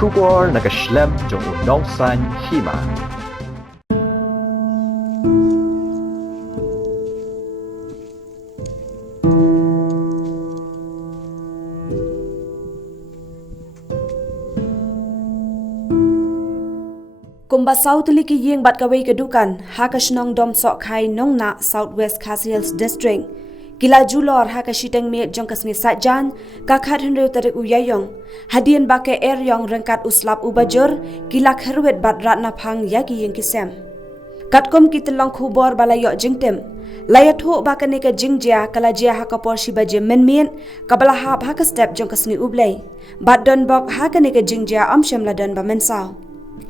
Kubor nagaslem jong unongsan Hima. Kumba Tylli ki Ïing bat Kawei ke Dukan, Hakashnong dom sok khai Nongnah Southwest Hills District. Kila julor hakashiteng me jongkasngi sajan, kakhat henry tarik Erïong. Hadian bake Erïong rengkat uslap ubajur, kila kherwet bat ratna phang yaki Ïing kisem. Katkom kitelong kubor balayok jingtem. Layatho bakane ke jingjia kalajia hakapor shibaje menmien, kabalahap hakastep jongkasngi ublay. Bat don bok hakane ke jingjia amshem ladon ba mensau.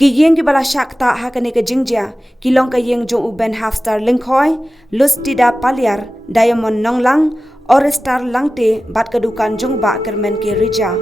Ki Ïing ki bala syak tak hakane ke jingjia, ki long ka Ïing jong uben half star lingkhoy, lus tida paliar, diamond nonglang, ore star langte bat kedukan jong ba kermen ke rija.